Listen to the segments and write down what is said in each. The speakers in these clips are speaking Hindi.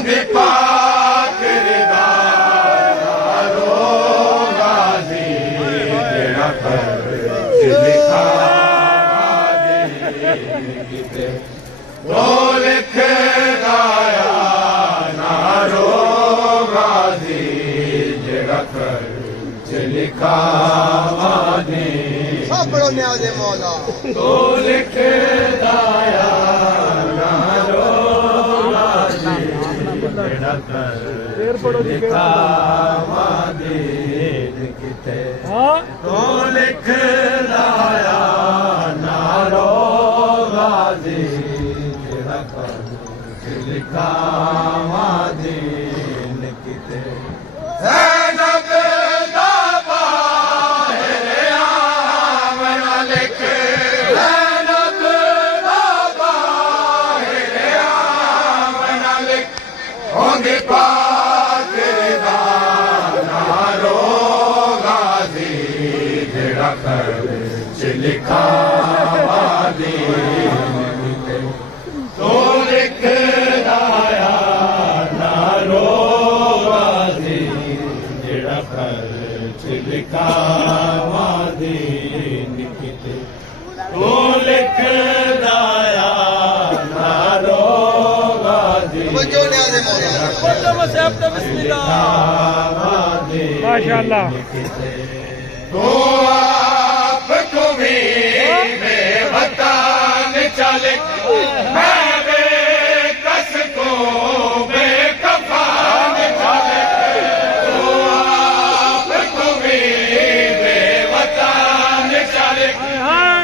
होंगे पाक रिदा रो गाजी जेड़ा फर्ज लिखा किते वो लिख गाया ना रो गाजी जेड़ा फर्ज लिखा बड़ो न्याज मौला तो लिख दाया ना रो गाजी जेड़ा फर्ज लिखा किते तो लिख दाया ना रो गाजी जेड़ा फर्ज लिखा किते होंगे पाक रिदा ना रो गाजी जेड़ा फर्ज लिखा तो लिख दाया ना रो गाजी जेड़ा फर्ज लिखा निकते तो लिख दाया ना रो गाजी माशाअल्लाह तो आपको भी बेवतन चले मैं बेकस को बेकफान चले तो आपको भी बेवतन चले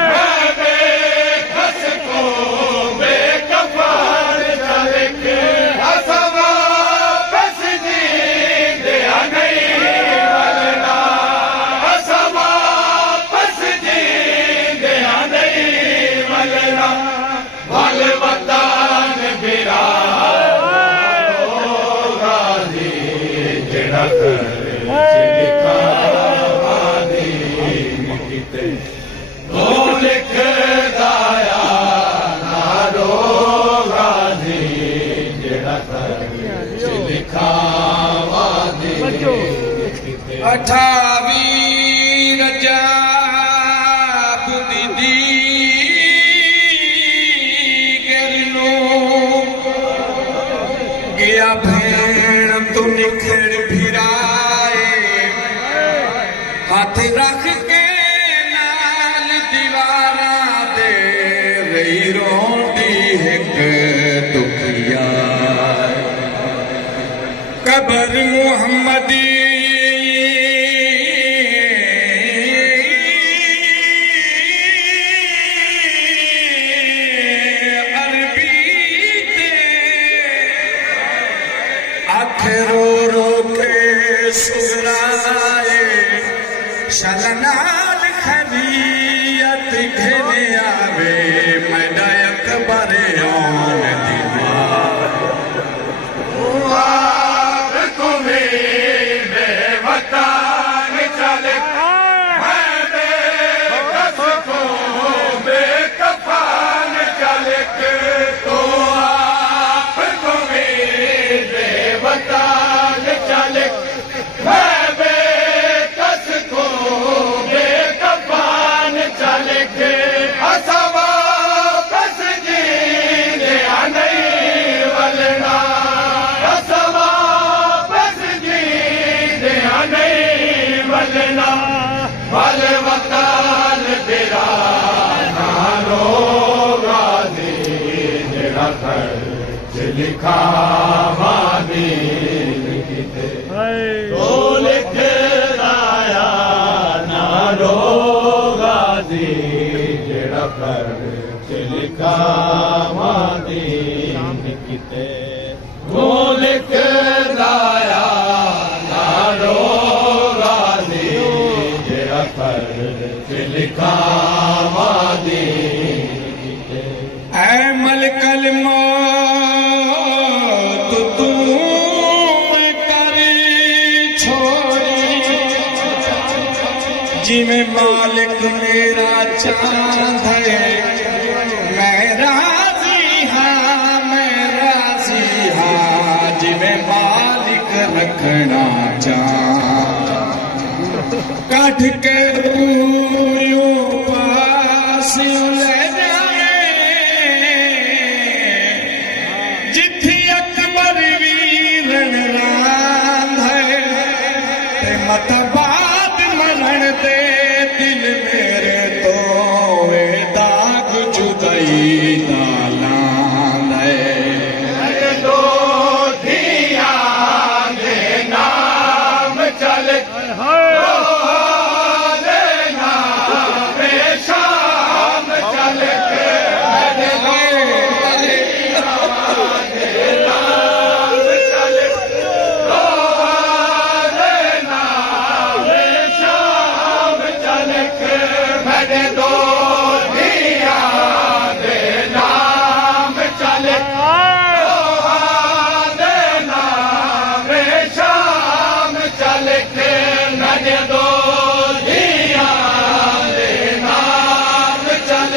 मैं बेकस को बेकफान चले हसवा बस नींद आ गई वरना हसवा बस नींद आ गई वरना भल वतन बिरा गाजी जेड़ा लिखा किते तो लिख दाया ना रो गाजी जेड़ा लिखा अठावी रजाब दीदी गरनो गया भेण तू निखड़ फिराए हाथ रख के नाल दीवारा दे रही रोंदी हिक दुखिया कबर मुहम्मदी रो रो के सुगराए शलनाल खरियत घेने आवे मैदा अकबर आन आपको भी बेवतन चले मैं बेकस को बेकफान चले तो आपको भी बेवतन चले मैं बेकस को बेकफान चले हसवा बस नींद आ नहीं वलना हसवा बस नींद आ नहीं वलना भल वतन बिरा ना रो गाजी जेड़ा फर्ज लिखा किते तो लिख दाया ना रो गाजी जेड़ा फर्ज लिखा किते तो लिख दाया ना रो गाजी जेड़ा फर्ज लिखा ऐ मलकल मौत तू करी छोड़ी जिमें मालिक मेरा चांद है मैं राजी हाँ काठ के यूं पास ले जाए जिथे अकबर वीरन रांध है ते मत बात मरण दे दिल मेरे तो वे दाग जुदाई दा लांद है दो धिया दे नाम चल शाम चल दो धिया दे नाम चल शाम चल के मैंने दो धिया दे नाम चल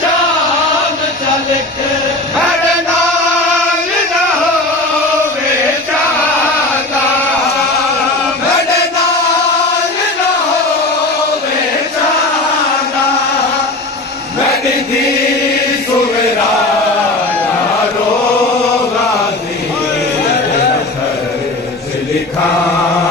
शाम चल के मेरे नाल न होवे चाहता मेरे नाल न होवे चाहता मैंने दी सुवरा लिखा